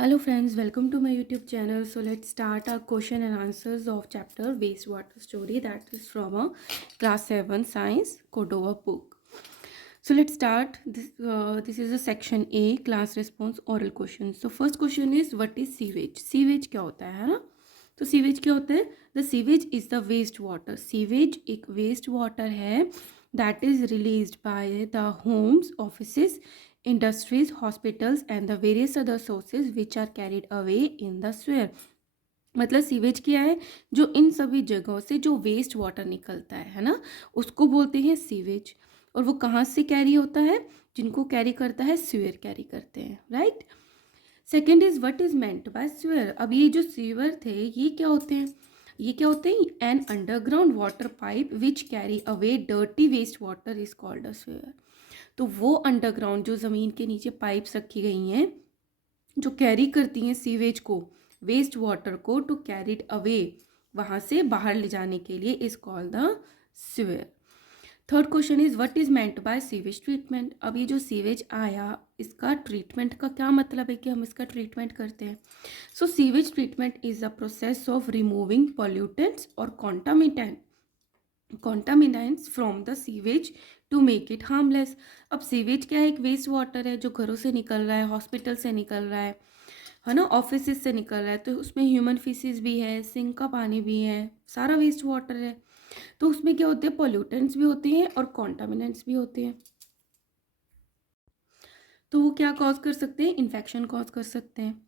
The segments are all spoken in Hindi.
Hello friends, welcome to my YouTube channel. So let's start our question and answers of chapter wastewater story, that is from a class 7 science Cordova book. So let's start this. This is a section A, class response oral questions. So first question is, what is sewage? Sewage क्या होता है ना? तो सीवेज क्या होता है? The sewage is the waste water. Sewage एक वेस्ट वाटर है that is released by the homes, offices, industries, hospitals and the various other sources which are carried away in the sewer. मतलब सीवेज क्या है? जो इन सभी जगहों से जो वेस्ट वाटर निकलता है ना, उसको बोलते हैं सीवेज. और वो कहाँ से कैरी होता है? जिनको कैरी करता है सीवर कैरी करते हैं, right. Second is what is meant bye sewer. अब ये जो सीवर थे ये क्या होते हैं? ये क्या होते हैं? An underground water pipe which carry away dirty waste water is called a sewer. तो वो अंडरग्राउंड जो ज़मीन के नीचे पाइप्स रखी गई हैं जो कैरी करती हैं सीवेज को, वेस्ट वाटर को, टू कैरिड अवे, वहाँ से बाहर ले जाने के लिए, is called the sewer. Third question is what is meant bye sewage treatment. अब ये जो सीवेज आया इसका ट्रीटमेंट का क्या मतलब है कि हम इसका ट्रीटमेंट करते हैं. So sewage treatment is the process of removing pollutants और contaminants from the sewage to make it harmless. अब सीवेज क्या है? एक वेस्ट वाटर है जो घरों से निकल रहा है, हॉस्पिटल से निकल रहा है ना, ऑफिस से निकल रहा है. तो उसमें ह्यूमन फीसिस भी है, सिंक का पानी भी है, सारा वेस्ट वाटर है. तो उसमें क्या होते हैं? पॉल्यूटेंट्स भी होते हैं और कॉन्टामिनेंट्स भी होते हैं. तो वो क्या कॉज कर सकते हैं? इन्फेक्शन कॉज कर सकते हैं.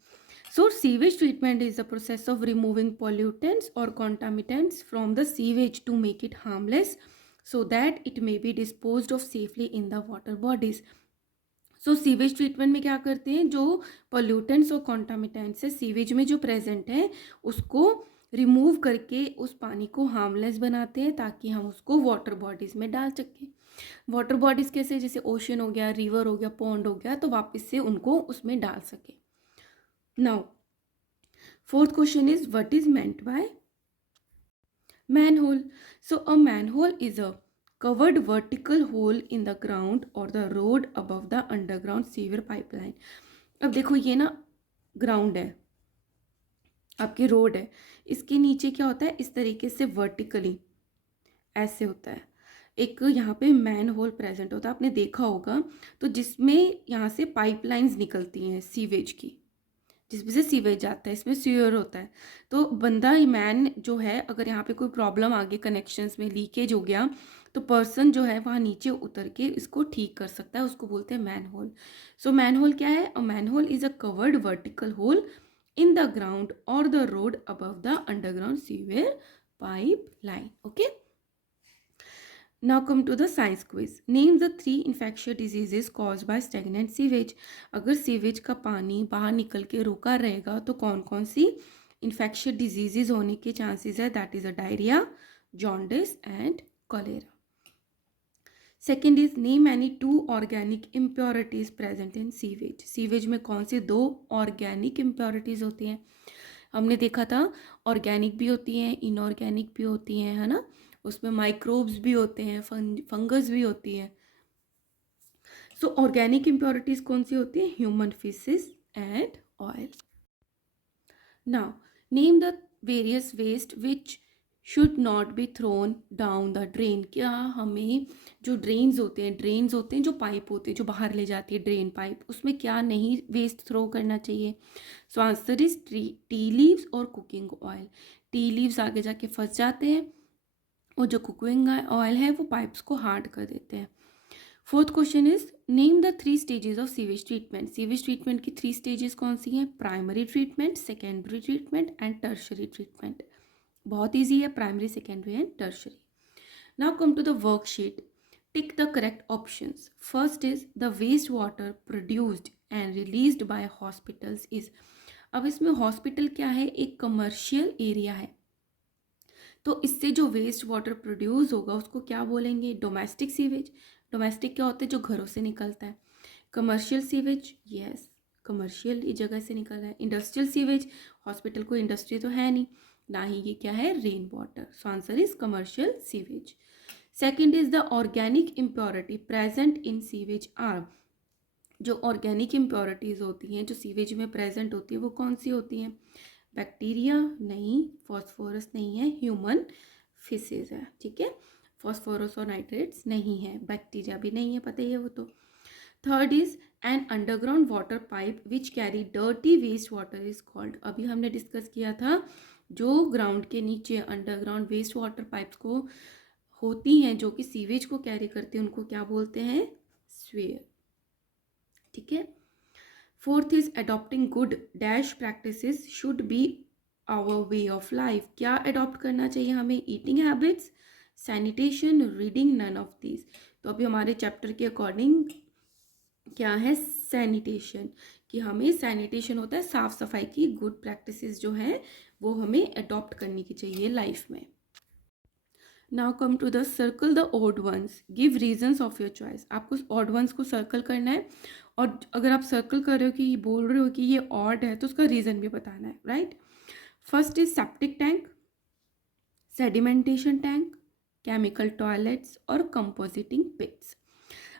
So sewage treatment is the process of removing pollutants or contaminants from the sewage to make it harmless so that it may be disposed of safely in the water bodies. So sewage treatment में क्या करते हैं? जो पोल्यूटेंट्स और कॉन्टामिनेंट्स है सीवेज में जो प्रेजेंट है उसको रिमूव करके उस पानी को हार्मलेस बनाते हैं ताकि हम उसको वाटर बॉडीज़ में डाल सकें. वाटर बॉडीज़ कैसे? जैसे ओशन हो गया, रिवर हो गया, पॉन्ड हो गया, तो वापस से उनको उसमें डाल सके. Now fourth question is what is meant by manhole. So a manhole is a covered vertical hole in the ground or the road above the underground sewer pipeline. अब देखो ये ना ग्राउंड है, आपकी रोड है, इसके नीचे क्या होता है? इस तरीके से वर्टिकली ऐसे होता है, एक यहाँ पे मैन होल प्रेजेंट होता है, आपने देखा होगा. तो जिसमें यहाँ से पाइपलाइंस निकलती हैं सीवेज की, जिसमें से सीवेज जाता है, इसमें सीवर होता है. तो बंदा मैन जो है, अगर यहाँ पे कोई प्रॉब्लम आ गई, कनेक्शंस में लीकेज हो गया, तो पर्सन जो है वहाँ नीचे उतर के इसको ठीक कर सकता है, उसको बोलते हैं manhole. So manhole क्या है? A manhole is a covered vertical hole in the ground और the road above the underground sewage pipeline. Okay, Now come to the science quiz. Name the 3 infectious diseases caused by stagnant sewage. अगर सीवेज का पानी बाहर निकल के रुका रहेगा तो कौन कौन सी infectious diseases होने के चांसेस है? That is a diarrhoea, jaundice and cholera. Second is name any 2 organic impurities present in sewage. Sewage में कौन सी 2 ऑर्गेनिक इम्प्योरिटीज होती हैं? हमने देखा था ऑर्गेनिक भी होती हैं, इनऑर्गेनिक भी होती हैं, है ना. उसमें माइक्रोब्स भी होते हैं, फंगस भी होती है. सो ऑर्गेनिक इम्प्योरिटीज कौन सी होती है? Human faeces and oil. Now name the various waste which should not be thrown down the drain. क्या हमें जो ड्रेन्स होते हैं जो पाइप होते हैं जो बाहर ले जाती है, ड्रेन पाइप, उसमें क्या नहीं वेस्ट थ्रो करना चाहिए? सो आंसर इज टी लीव्स और कुकिंग ऑयल. टी लीव्स आगे जाके फंस जाते हैं और जो कुकिंग ऑयल है वो पाइप्स को हार्ड कर देते हैं. Fourth question is name the 3 stages of sewage treatment. Sewage treatment की 3 स्टेजेस कौन सी हैं? Primary treatment, secondary treatment and tertiary treatment. बहुत ईजी है, primary, secondary and tertiary. Now come to the worksheet. Tick the correct options. First is the waste water produced and released by hospitals is. अब इसमें हॉस्पिटल क्या है? एक कमर्शियल एरिया है, तो इससे जो वेस्ट वाटर प्रोड्यूस होगा उसको क्या बोलेंगे? Domestic sewage. डोमेस्टिक क्या होता है? जो घरों से निकलता है. कमर्शियल सीवेज, यस, कमर्शियल जगह से निकल रहा है. इंडस्ट्रियल सीवेज, हॉस्पिटल को इंडस्ट्री तो है नहीं, ना ही ये क्या है? Rain water. So answer is commercial sewage. Second is the organic impurity present in sewage are. जो ऑर्गेनिक इम्प्योरिटीज़ होती हैं जो सीवेज में प्रेजेंट होती है वो कौन सी होती हैं? बैक्टीरिया नहीं, फॉस्फोरस नहीं है, ह्यूमन फिसेज है, ठीक है। फॉस्फोरस और नाइट्रेट्स नहीं है, बैक्टीरिया भी नहीं है, पता ही है वो तो। Third is an underground water pipe which carry dirty waste water is called. अभी हमने डिस्कस किया था जो ग्राउंड के नीचे अंडरग्राउंड वेस्ट वाटर पाइप्स को होती हैं जो कि सीवेज को कैरी करती हैं उनको क्या बोलते हैं? स्वेयर, ठीक है। Fourth is adopting good dash practices should be our way of life. क्या अडॉप्ट करना चाहिए हमें? Eating habits, sanitation, reading, none of these. तो अभी हमारे चैप्टर के अकॉर्डिंग क्या है? सैनिटेशन, कि हमें सैनिटेशन होता है साफ सफाई की गुड प्रैक्टिसेस जो है वो हमें अडॉप्ट करनी की चाहिए लाइफ में। Now come to the circle the odd ones, give reasons of your choice. आपको ऑड वंस को सर्कल करना है और अगर आप सर्कल कर रहे हो कि बोल रहे हो कि ये ऑड है तो उसका रीजन भी बताना है, right. First is septic tank, sedimentation tank, chemical toilets और कंपोजिटिंग पिट्स।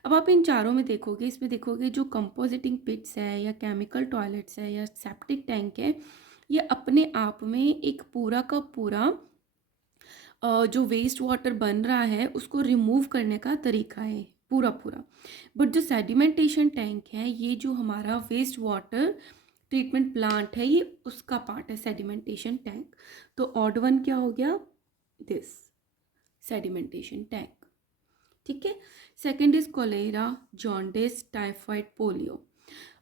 अब आप इन चारों में देखोगे, इसमें देखोगे जो कंपोजिटिंग पिट्स है या केमिकल टॉयलेट्स है या सेप्टिक टैंक है, ये अपने आप में एक पूरा का पूरा जो वेस्ट वाटर बन रहा है उसको रिमूव करने का तरीका है पूरा पूरा। बट जो सेडिमेंटेशन टैंक है ये जो हमारा वेस्ट वाटर ट्रीटमेंट प्लांट है ये उसका पार्ट है सेडिमेंटेशन टैंक। तो ऑड वन क्या हो गया? दिस सेडिमेंटेशन टैंक, ठीक है। Second is cholera, jaundice, typhoid, polio.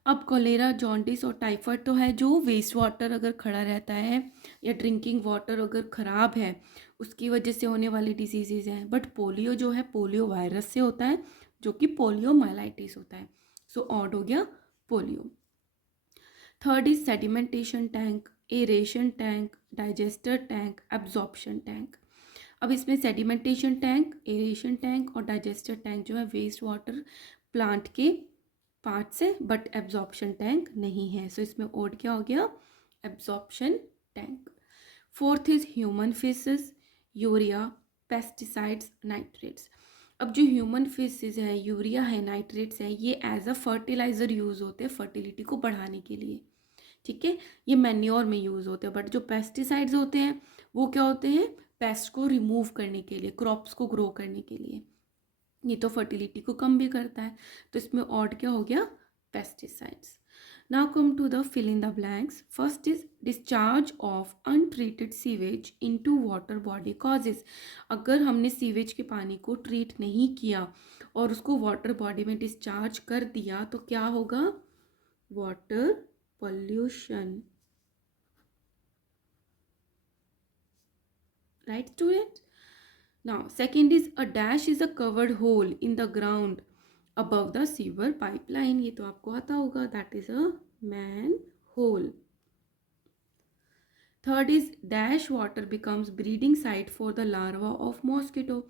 अब कोलेरा, जॉन्डिस और टाइफाइड तो है जो वेस्ट वाटर अगर खड़ा रहता है या ड्रिंकिंग वाटर अगर ख़राब है उसकी वजह से होने वाली डिजीज़ हैं। बट पोलियो जो है पोलियो वायरस से होता है जो कि पोलियो माइलाइटिस होता है। सो ऑड हो गया polio. Third is sedimentation tank, aeration tank, digester tank, absorption tank. अब इसमें सेडिमेंटेशन टैंक, एरेशन टैंक और डाइजेस्टर टैंक जो है वेस्ट वाटर प्लांट के पार्ट से बट एब्जॉर्प्शन टैंक नहीं है। सो इसमें ओड क्या हो गया? Absorption tank. Fourth is human faces, urea, pesticides, nitrates. अब जो ह्यूमन फेसेस है, यूरिया है, नाइट्रेट्स है, ये एज अ फर्टिलाइज़र यूज़ होते हैं फर्टिलिटी को बढ़ाने के लिए, ठीक है। ये मैन्योर में यूज़ होते हैं। बट जो पेस्टिसाइड्स होते हैं वो क्या होते हैं? पेस्ट को रिमूव करने के लिए, क्रॉप्स को ग्रो करने के लिए। ये तो फर्टिलिटी को कम भी करता है। तो इसमें ऑड क्या हो गया? Pesticides. Now come to the fill in the blanks. First is discharge of untreated sewage into water body causes. अगर हमने सीवेज के पानी को ट्रीट नहीं किया और उसको वाटर बॉडी में डिस्चार्ज कर दिया तो क्या होगा? Water pollution, right student? Now second is a dash is a covered hole in the ground above the sewer pipeline. ये तो आपको आता होगा, that is a manhole. Third is dash water becomes breeding site for the larva of mosquito.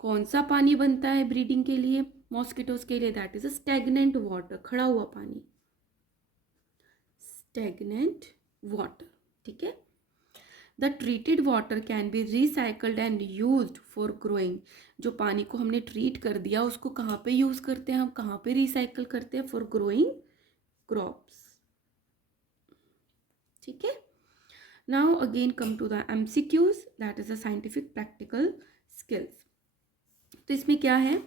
कौन सा पानी बनता है ब्रीडिंग के लिए मॉस्किटोज के लिए? That is a stagnant water, खड़ा हुआ पानी, स्टेगनेंट वाटर, ठीक है। The treated water can be recycled and used for growing. जो पानी को हमने ट्रीट कर दिया उसको कहाँ पे यूज़ करते हैं हम, कहाँ पे रिसाइकल करते हैं? फॉर ग्रोइंग क्रॉप्स, ठीक है। Now again come to the MCQs, that is a scientific practical skills. तो इसमें क्या है?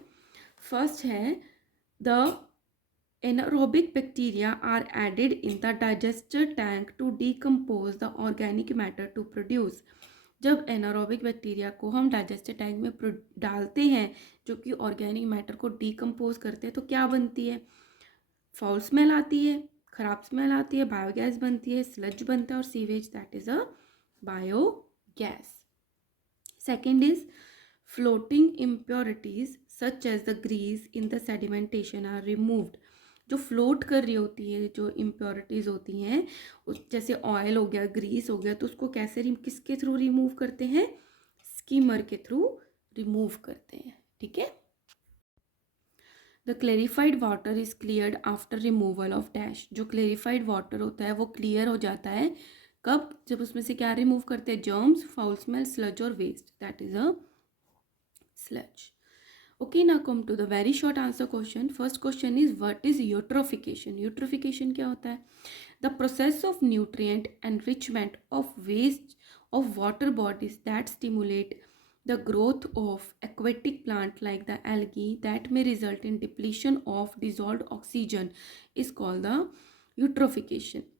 फर्स्ट है the anaerobic bacteria are added in the digester tank to decompose the organic matter to produce। जब एनारोबिक बैक्टीरिया को हम डाइजेस्टर टैंक में डालते हैं जो कि ऑर्गेनिक मैटर को डिकम्पोज करते हैं तो क्या बनती है? फाउल स्मेल आती है, खराब स्मेल आती है, बायोगैस बनती है, स्लज बनता है और sewage, that is a biogas. Second is floating impurities such as the grease in the sedimentation are removed. जो फ्लोट कर रही होती है जो इम्प्योरिटीज़ होती हैं जैसे ऑयल हो गया, ग्रीस हो गया, तो उसको कैसे किसके थ्रू रिमूव करते हैं? स्कीमर के थ्रू रिमूव करते हैं, ठीक है। The clarified water is cleared after removal of dash. जो क्लेरिफाइड वाटर होता है वो क्लियर हो जाता है कब? जब उसमें से क्या रिमूव करते हैं? जर्म्स, फाउल स्मेल, स्लज और waste, that is a sludge. Okay, now come to the very short answer question. First question is what is eutrophication? Eutrophication क्या होता है? The process of nutrient enrichment of waste of water bodies that stimulate the growth of aquatic plant like the algae that may result in depletion of dissolved oxygen is called the eutrophication.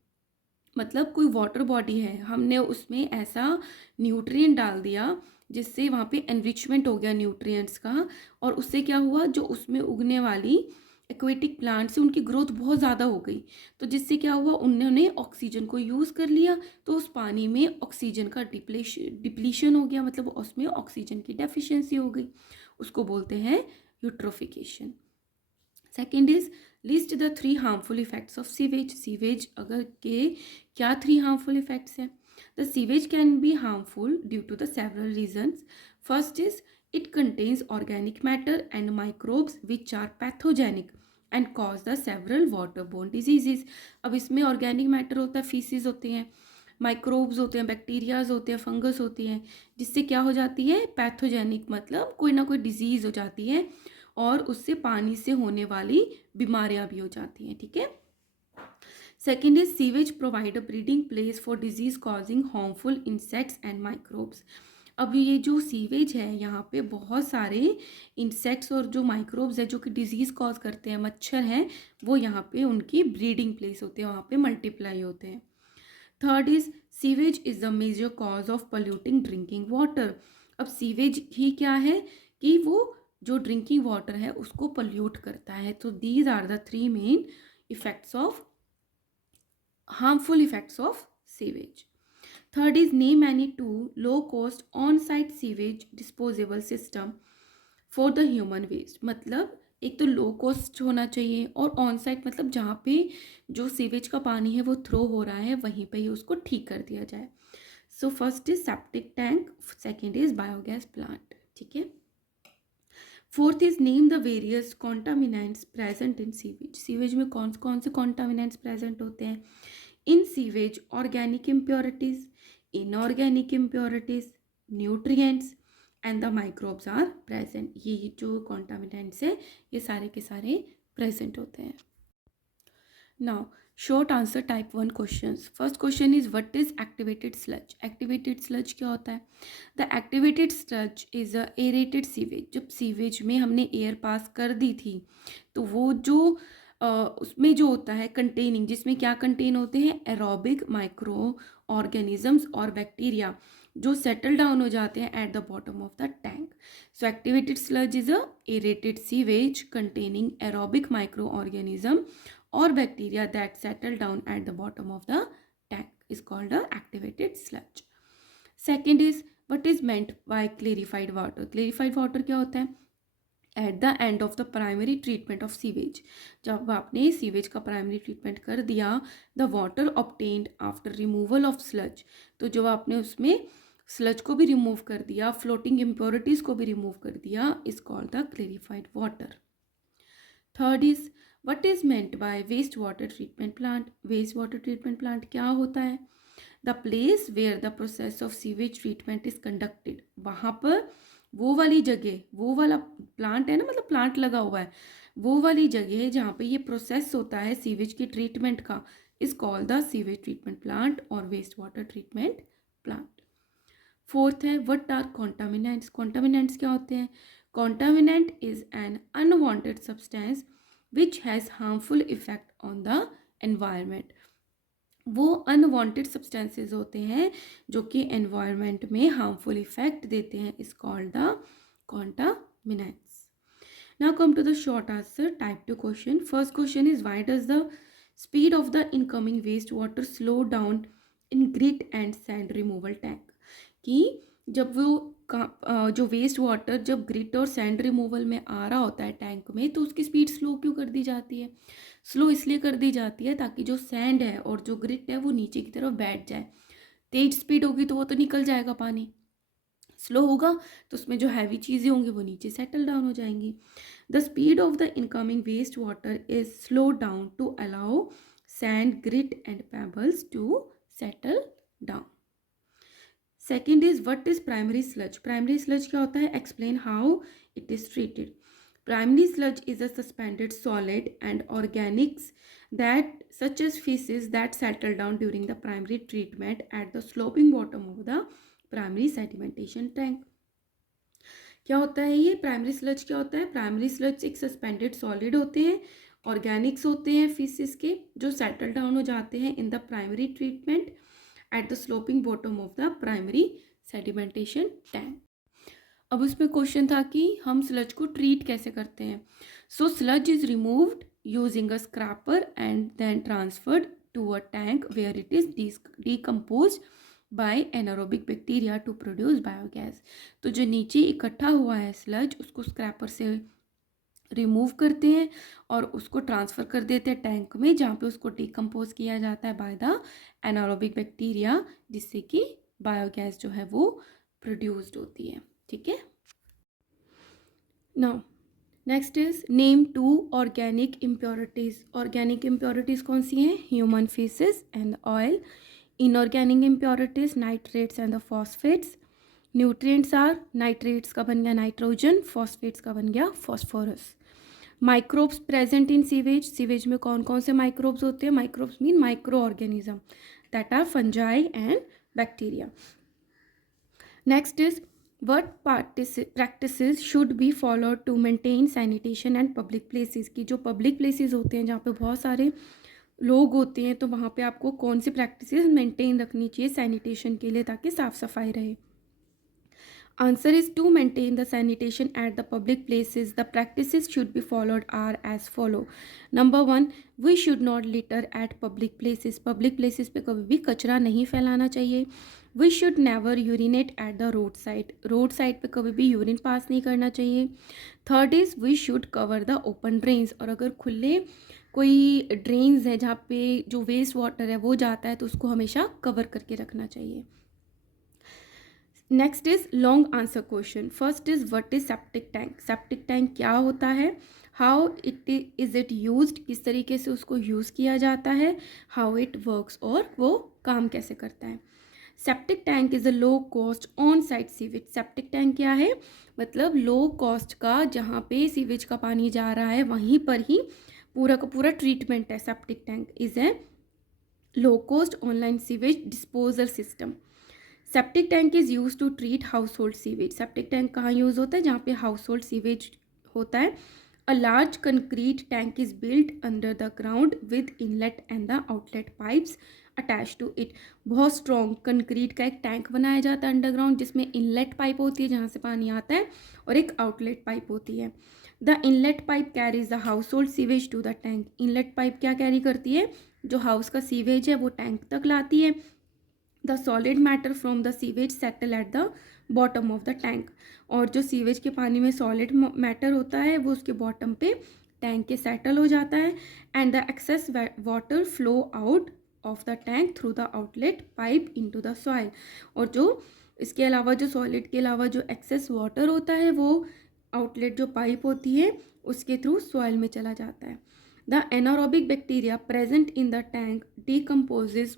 मतलब कोई वाटर बॉडी है, हमने उसमें ऐसा न्यूट्रिएंट डाल दिया जिससे वहाँ पे एनरिचमेंट हो गया न्यूट्रिएंट्स का, और उससे क्या हुआ, जो उसमें उगने वाली एक्वेटिक प्लांट्स है उनकी ग्रोथ बहुत ज़्यादा हो गई। तो जिससे क्या हुआ, उन्होंने ऑक्सीजन को यूज़ कर लिया, तो उस पानी में ऑक्सीजन का डिप्लीशन हो गया, मतलब उसमें ऑक्सीजन की डेफिशिएंसी हो गई, उसको बोलते हैं eutrophication. Second is list the 3 harmful effects of sewage. Sewage अगर के क्या 3 हार्मफुल इफेक्ट्स हैं? The sewage can be harmful due to the several reasons. First is it contains organic matter and microbes which are pathogenic and cause the several waterborne diseases. अब इसमें ऑर्गेनिक मैटर होता है, फीसिस होते हैं, माइक्रोब्स होते हैं, बैक्टीरियाज होते हैं, फंगस होती हैं, जिससे क्या हो जाती है, पैथोजेनिक, मतलब कोई ना कोई डिजीज़ हो जाती है और उससे पानी से होने वाली बीमारियां भी हो जाती हैं। ठीक है। Second is sewage provide a breeding place for disease causing harmful insects and microbes. अब ये जो सीवेज है यहाँ पे बहुत सारे इंसेक्ट्स और जो माइक्रोब्स है जो कि डिजीज़ कॉज करते हैं, मच्छर हैं, वो यहाँ पे उनकी ब्रीडिंग प्लेस होते हैं, वहाँ पे मल्टीप्लाई होते हैं। Third is sewage is the major cause of polluting drinking water. अब सीवेज ही क्या है कि वो जो ड्रिंकिंग वाटर है उसको पोल्यूट करता है। तो these are the 3 main effects of harmful effects of sewage. Third is name any 2 low cost on site sewage disposable system for the human waste. मतलब एक तो लो कॉस्ट होना चाहिए और ऑन साइट मतलब जहाँ पे जो सीवेज का पानी है वो थ्रो हो रहा है वहीं पे ही उसको ठीक कर दिया जाए। So first is septic tank, second is biogas plant. ठीक है। Fourth is name the various contaminants present in sewage. Sewage में कौन कौन से कॉन्टामिनेंट्स प्रेजेंट होते हैं? In sewage organic impurities, inorganic impurities, nutrients and the microbes are present. ये जो कॉन्टामिनेंट्स है ये सारे के सारे प्रेजेंट होते हैं। Now short answer type 1 questions. First question is what is activated sludge. Activated sludge क्या होता है? The activated sludge is a aerated sewage. जब सीवेज में हमने एयर पास कर दी थी तो वो जो उसमें जो होता है कंटेनिंग, जिसमें क्या कंटेन होते हैं, एरोबिक माइक्रो ऑर्गेनिजम्स और बैक्टीरिया जो सेटल डाउन हो जाते हैं at the bottom of the tank. So activated sludge is a aerated sewage containing aerobic micro organism or bacteria that settle down at the bottom of the tank is called a activated sludge. Second is what is meant by clarified water. Clarified water क्या होता है? At the end of the primary treatment of sewage, जब आपने सीवेज का प्राइमरी ट्रीटमेंट कर दिया, the water obtained after removal of sludge, तो जब आपने उसमें स्लज को भी रिमूव कर दिया, फ्लोटिंग इम्प्योरिटीज को भी रिमूव कर दिया, is called the clarified water. Third is what is meant by waste water treatment plant. Waste water treatment plant क्या होता है? The place where the process of sewage treatment is conducted. वहाँ पर वो वाली जगह, वो वाला प्लांट है ना, मतलब प्लांट लगा हुआ है, वो वाली जगह जहाँ पे ये प्रोसेस होता है सीवेज की ट्रीटमेंट का, is called the sewage treatment plant और waste water treatment plant. Fourth है व्हाट आर कॉन्टामिनेंट्स। कॉन्टामिनेंट्स क्या होते हैं? Contaminant is an unwanted substance which has harmful effect on the environment. वो अनवांटेड सब्सटेंसेस होते हैं जो कि एनवायरमेंट में हार्मफुल इफेक्ट देते हैं, is called the contaminants. Now come to the short answer type 2 question. First question is why does the speed of the incoming waste water slow down in grit and sand removal tank. कि जब वो जो वेस्ट वाटर जब ग्रिट और सैंड रिमूवल में आ रहा होता है टैंक में, तो उसकी स्पीड स्लो क्यों कर दी जाती है? स्लो इसलिए कर दी जाती है ताकि जो सैंड है और जो ग्रिट है वो नीचे की तरफ बैठ जाए। तेज स्पीड होगी तो वो तो निकल जाएगा पानी, स्लो होगा तो उसमें जो हैवी चीज़ें होंगी वो नीचे सेटल डाउन हो जाएंगी। The speed of the incoming waste water is slow down to allow sand grit and pebbles to settle down. Second is what is primary sludge. Primary sludge क्या होता है? Explain how it is treated. Primary sludge is a suspended solid and organics that such as feces that settle down during the primary treatment at the sloping bottom of the primary sedimentation tank. क्या होता है ये प्राइमरी स्लज? क्या होता है प्राइमरी स्लज? एक सस्पेंडेड सॉलिड होते हैं, ऑर्गेनिक्स होते हैं फीसिस के, जो सेटल डाउन हो जाते हैं in the primary treatment at the sloping bottom of the primary sedimentation tank. अब उसमें क्वेश्चन था कि हम स्लज को ट्रीट कैसे करते हैं. So sludge is removed using a scraper and then transferred to a tank where it is decomposed by anaerobic bacteria to produce biogas. तो जो नीचे इकट्ठा हुआ है स्लज, उसको स्क्रैपर से रिमूव करते हैं और उसको ट्रांसफ़र कर देते हैं टैंक में, जहाँ पे उसको डिकम्पोज किया जाता है बाय द एनारोबिक बैक्टीरिया, जिससे कि बायोगैस जो है वो प्रोड्यूस्ड होती है. ठीक है. Now next is name 2 organic impurities. Organic impurities कौन सी हैं? Human faeces and oil. Inorganic impurities nitrates and the phosphates. Nutrients are nitrates का बन गया नाइट्रोजन, फॉस्फेट्स का बन गया phosphorus. Microbes present in sewage. Sewage में कौन कौन से माइक्रोब्स होते हैं? Microbes mean microorganism that are fungi and bacteria. Next is what practices should be followed to maintain sanitation and public places. की जो पब्लिक प्लेसेस होते हैं जहाँ पे बहुत सारे लोग होते हैं, तो वहाँ पे आपको कौन सी प्रैक्टिसेस मेंटेन रखनी चाहिए सैनिटेशन के लिए, ताकि साफ़ सफाई रहे. Answer is to maintain the sanitation at the public places. The practices should be followed are as follow. Number 1, we should not litter at public places. Public places पे कभी भी कचरा नहीं फैलाना चाहिए. We should never urinate at the roadside. Roadside पे कभी भी यूरिन पास नहीं करना चाहिए. Third is we should cover the open drains. और अगर खुले कोई ड्रेन्स है जहाँ पे जो वेस्ट वाटर है वो जाता है, तो उसको हमेशा कवर करके रखना चाहिए. Next is long answer question. First is what is septic tank. Septic tank क्या होता है? हाउ इज इट यूज्ड, किस तरीके से उसको यूज़ किया जाता है. हाउ इट वर्क्स, और वो काम कैसे करता है. Septic tank is a low cost on site sewage. Septic tank क्या है? मतलब लो कॉस्ट का, जहाँ पे सीवेज का पानी जा रहा है वहीं पर ही पूरा का पूरा ट्रीटमेंट है. Septic tank is a low cost online sewage disposal system. Septic tank is use to treat household sewage. Septic tank कहाँ यूज़ होता है? जहाँ पे हाउस होल्ड सीवेज होता है. A large concrete tank is built under the ground with inlet and the outlet pipes attach to it. बहुत स्ट्रॉन्ग कंक्रीट का एक टैंक बनाया जाता है अंडरग्राउंड, जिसमें इनलेट पाइप होती है जहाँ से पानी आता है, और एक आउटलेट पाइप होती है. The inlet pipe carries the household sewage to the tank. Inlet pipe क्या कैरी करती है? जो हाउस का सीवेज है वो टैंक तक लाती है. The solid matter from the sewage settle at the bottom of the tank. और जो सीवेज के पानी में सॉलिड मैटर होता है वो उसके बॉटम पे टैंक के सेटल हो जाता है. And the excess water flow out of the tank through the outlet pipe into the soil. और जो इसके अलावा, जो सॉलिड के अलावा जो एक्सेस वाटर होता है, वो आउटलेट जो पाइप होती है उसके थ्रू सॉइल में चला जाता है. The anaerobic bacteria present in the tank decomposes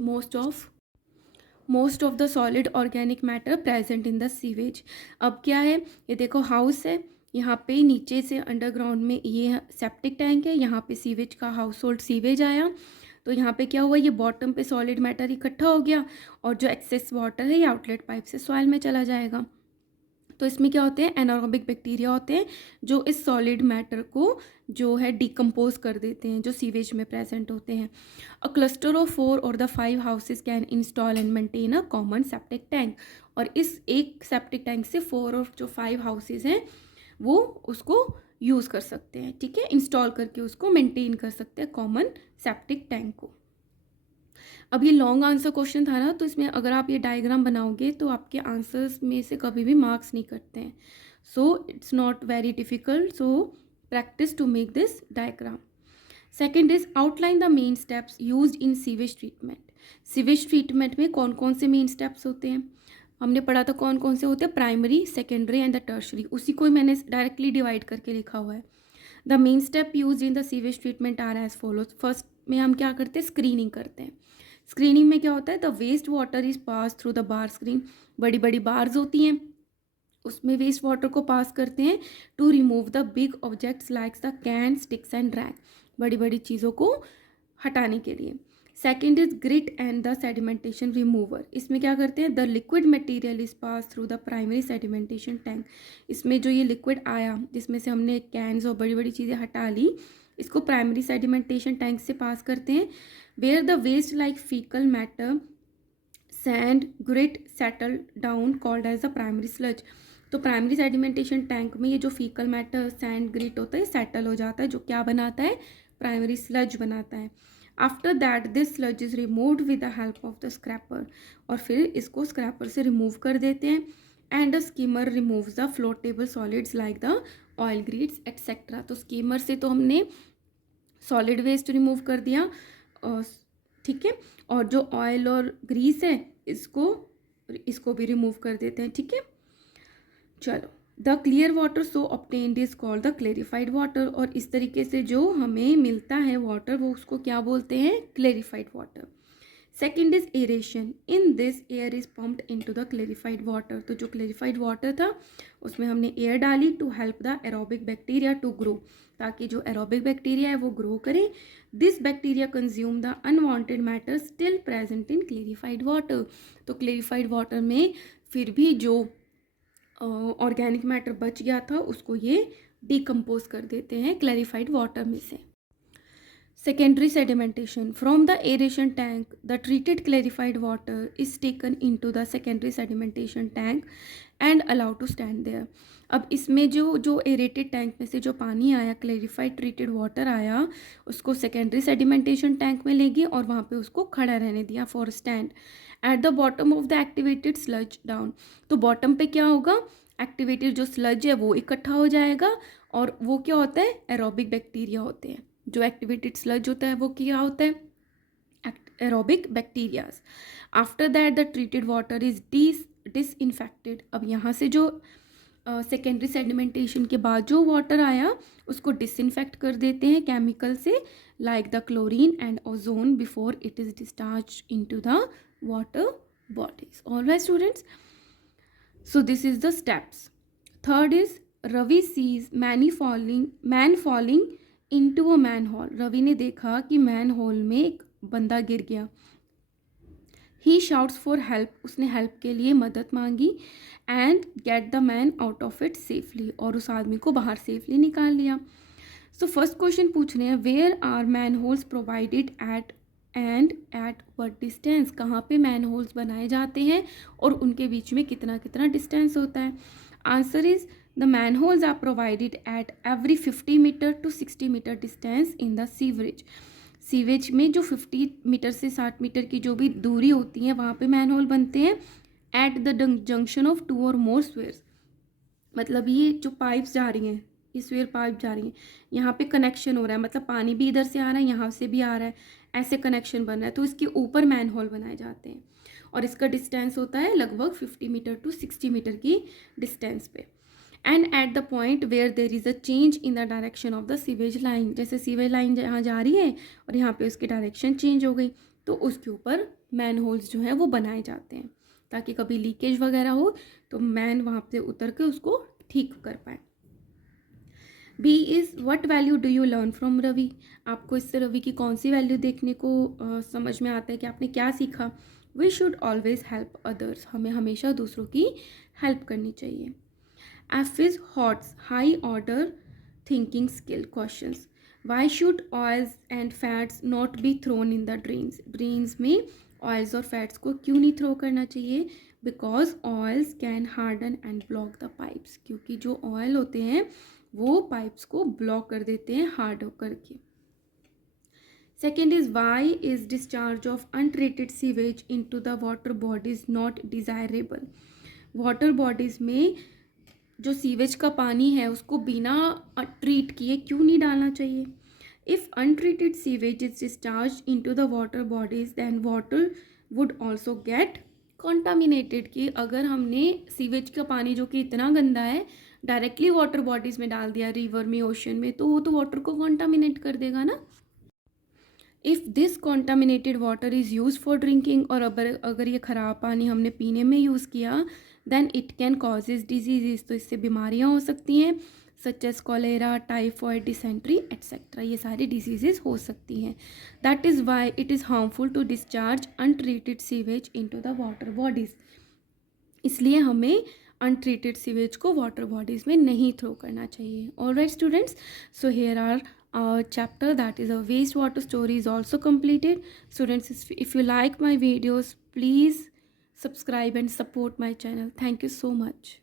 most of the solid organic matter present in the sewage. अब क्या है? ये देखो हाउस है, यहाँ पे नीचे से अंडरग्राउंड में ये सेप्टिक टैंक है, यहाँ पे सीवेज का हाउस होल्ड सीवेज आया, तो यहाँ पे क्या हुआ? ये बॉटम पे सॉलिड मैटर इकट्ठा हो गया, और जो एक्सेस वाटर है ये आउटलेट पाइप से सॉइल में चला जाएगा. तो इसमें क्या होते हैं? एनारोबिक बैक्टीरिया होते हैं जो इस सॉलिड मैटर को जो है डिकम्पोज कर देते हैं, जो सीवेज में प्रेजेंट होते हैं. अ क्लस्टर ऑफ 4 और the 5 houses can install and maintain a common septic tank. और इस एक सेप्टिक टैंक से 4 और जो 5 हाउसेज हैं वो उसको यूज़ कर सकते हैं. ठीक है, इंस्टॉल करके उसको मेंटेन कर सकते हैं कॉमन सेप्टिक टैंक को. अब ये लॉन्ग आंसर क्वेश्चन था ना, तो इसमें अगर आप ये डायग्राम बनाओगे तो आपके आंसर्स में से कभी भी मार्क्स नहीं कटते हैं. So it's not very difficult, so practice to make this diagram. Second is outline the main steps used in sewage treatment. Sewage treatment में कौन कौन से मेन स्टेप्स होते हैं? हमने पढ़ा था कौन कौन से होते हैं, primary, secondary and the tertiary. उसी को मैंने डायरेक्टली डिवाइड करके लिखा हुआ है. The main step use in the sewage treatment are as follows. First में हम क्या करते हैं? स्क्रीनिंग करते हैं. स्क्रीनिंग में क्या होता है? The waste water is pass through the bar screen. बड़ी बड़ी बार्स होती हैं, उसमें वेस्ट वाटर को पास करते हैं to remove the big objects like the can, sticks and rack, बड़ी बड़ी चीज़ों को हटाने के लिए। Second is grit and the sedimentation remover. इसमें क्या करते हैं, the liquid material is pass through the primary sedimentation tank. इसमें जो ये लिक्विड आया जिसमें से हमने कैन्स और बड़ी बड़ी चीज़ें हटा ली, इसको प्राइमरी सेडिमेंटेशन टैंक से पास करते हैं, where the waste like faecal matter, sand, grit settle down called as the primary sludge. तो प्राइमरी सेडिमेंटेशन टैंक में ये जो फीकल मैटर, सैंड, ग्रिट होता है, सेटल हो जाता है, जो क्या बनाता है, प्राइमरी स्लज बनाता है। After that this sludge is removed with the help of the scraper, और फिर इसको स्क्रैपर से रिमूव कर देते हैं। And the skimmer removes the floatable solids like the oil grease etcetera. तो स्कीमर से तो हमने सॉलिड वेस्ट रिमूव कर दिया, ठीक है, और जो ऑयल और ग्रीस है इसको भी रिमूव कर देते हैं, ठीक है। चलो, the clear water so obtained is called the clarified water, और इस तरीके से जो हमें मिलता है वाटर वो उसको क्या बोलते हैं, clarified water. Second is aeration, in this air is pumped into the clarified water. तो जो क्लेरिफाइड वाटर था उसमें हमने एयर डाली to help the aerobic bacteria to grow, ताकि जो एरोबिक बैक्टीरिया है वो ग्रो करे। This bacteria consume the unwanted matter still present in clarified water. तो क्लेरिफाइड वाटर में फिर भी जो ऑर्गेनिक मैटर बच गया था उसको ये डिकम्पोज कर देते हैं क्लैरिफाइड वाटर में से। Secondary sedimentation, from the aeration tank the treated clarified water is taken into the secondary sedimentation tank and allowed to stand there. अब इसमें जो एरेटेड टैंक में से जो पानी आया, क्लैरिफाइड ट्रीटेड वाटर आया, उसको सेकेंडरी सेडिमेंटेशन टैंक में लेगी और वहाँ पे उसको खड़ा रहने दिया for stand at the bottom of the activated sludge down. तो बॉटम पे क्या होगा, एक्टिवेटेड जो स्लज है वो इकट्ठा हो जाएगा, और वो क्या होता है, एरोबिक बैक्टीरिया होते हैं। जो एक्टिवेटेड स्लज होता है वो क्या होता है, aerobic bacterias. After that the treated water is disinfected. अब यहाँ से जो सेकेंडरी सेडिमेंटेशन के बाद जो वाटर आया उसको डिसइंफेक्ट कर देते हैं केमिकल से, like the chlorine and ozone, before it is discharge into the water bodies. All right, students. So this is the steps. Third is Ravi sees man falling into a manhole. Ravi ने देखा कि manhole में एक बंदा गिर गया. He shouts for help. उसने help के लिए मदद मांगी and get the man out of it safely. और उस आदमी को बाहर safely निकाल लिया. So first question पूछ रहे हैं, where are manholes provided at and at what distance. कहाँ पे मैन होल्स बनाए जाते हैं और उनके बीच में कितना कितना डिस्टेंस होता है। Answer is the manholes are provided at every 50 metre to 60 metre distance in the sewerage. Sewage में जो 50 मीटर से 60 मीटर की जो भी दूरी होती है वहाँ पे मैन होल बनते हैं। एट द जंक्शन ऑफ 2 और मोर स्वेयर्स, मतलब ये जो पाइप्स जा रही हैं, ये स्वेयर पाइप जा रही हैं, यहाँ पे कनेक्शन हो रहा है, मतलब पानी भी इधर से आ रहा है, यहाँ से भी आ रहा है, ऐसे कनेक्शन बन रहा है, तो इसके ऊपर मैन होल बनाए जाते हैं और इसका डिस्टेंस होता है लगभग 50 मीटर टू 60 मीटर की डिस्टेंस पे। And at the point where there is a change in the direction of the sewage line, जैसे सीवेज लाइन यहाँ जा रही है और यहाँ पे उसकी डायरेक्शन चेंज हो गई, तो उसके ऊपर मैन होल्स जो है वो बनाए जाते हैं ताकि कभी लीकेज वगैरह हो तो मैन वहाँ से उतर के उसको ठीक कर पाए। B is what value do you learn from Ravi. आपको इससे रवि की कौन सी वैल्यू देखने को समझ में आता है कि आपने क्या सीखा। We should always help others, हमें हमेशा दूसरों की हेल्प करनी चाहिए। F is HOTS high order thinking skill questions. Why should oils and fats not be thrown in the drains. Drains में ऑयल्स और फैट्स को क्यों नहीं थ्रो करना चाहिए। Because oils can harden and block the pipes, क्योंकि जो ऑयल होते हैं वो पाइप्स को ब्लॉक कर देते हैं हार्ड होकर के। Second is why is discharge of untreated sewage into the water bodies not desirable. Water bodies में जो सीवेज का पानी है उसको बिना ट्रीट किए क्यों नहीं डालना चाहिए। If untreated sewage is discharge into the water bodies then water would also get contaminated. कि अगर हमने सीवेज का पानी जो कि इतना गंदा है डायरेक्टली वाटर बॉडीज़ में डाल दिया, रिवर में, ओशन में, तो वो तो वाटर को कॉन्टामिनेट कर देगा ना। If this contaminated water is use for drinking, और अगर ये ख़राब पानी हमने पीने में यूज़ किया, then it can causes disease, तो इससे बीमारियाँ हो सकती हैं, such as cholera, typhoid, dysentery etcetera, ये सारी डिजीज़ हो सकती हैं. That is why it is harmful to discharge untreated sewage into the water bodies. इसलिए हमें अनट्रीटेड सीवेज को वाटर बॉडीज़ में नहीं थ्रो करना चाहिए. Alright students, so here are our chapter, that is a wastewater story, is also completed. Students, if you like my videos, please subscribe and support my channel. Thank you so much.